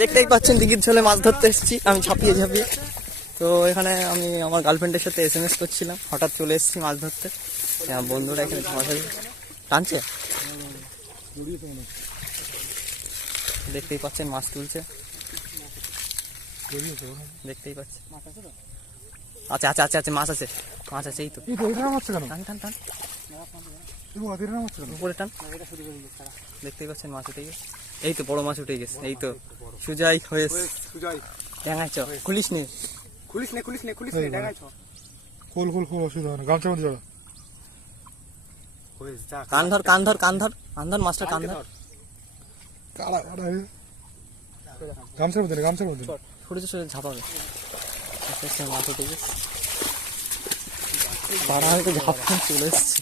দেখতেই পাচ্ছেন দিঘির ঝোলে মাছ ধরতে এসেছি আমি ঝাঁপিয়ে ঝাঁপিয়ে। তো এখানে আমি আমার গার্লফ্রেন্ডের সাথে SMS করছিলাম, হঠাৎ চলে এসেছি মাছ ধরতে। বন্ধুরা এখানে ঝাঁঝাঝি টানছে, দেখতেই পাচ্ছেন মাছ তুলছে, দেখতেই পাচ্ছেন। আচ্ছা আচ্ছা আচ্ছা আচ্ছা মাছ আছে, মাছ আছে, এই তো টান টান টান উপরে টান, দেখতেই পাচ্ছেন মাছ উঠে গেছে, এই তো বড় মাছ উঠে গেছে, এই তো সুজাই হয়েছে। ড্যাঙাইছ খুলিস নে, খুলিস নে খুলিস নে খুলিস নে ডাঙাইছ খোল খোল খোল, অসুবিধা হয় না, গামছা মধ্যে জড়া। কান ধর কান ধর কান ধর কান ধর, মাছটা কান ধর, কাড়া কাড়া হয়ে গামছার মধ্যে নে, গামছার মধ্যে নে। সরেছে সরে ঝাঁপাবে, আস্তে আস্তে মাছ উঠে গেছে, তারা হয়তো ঝাঁপান চলে এসছে।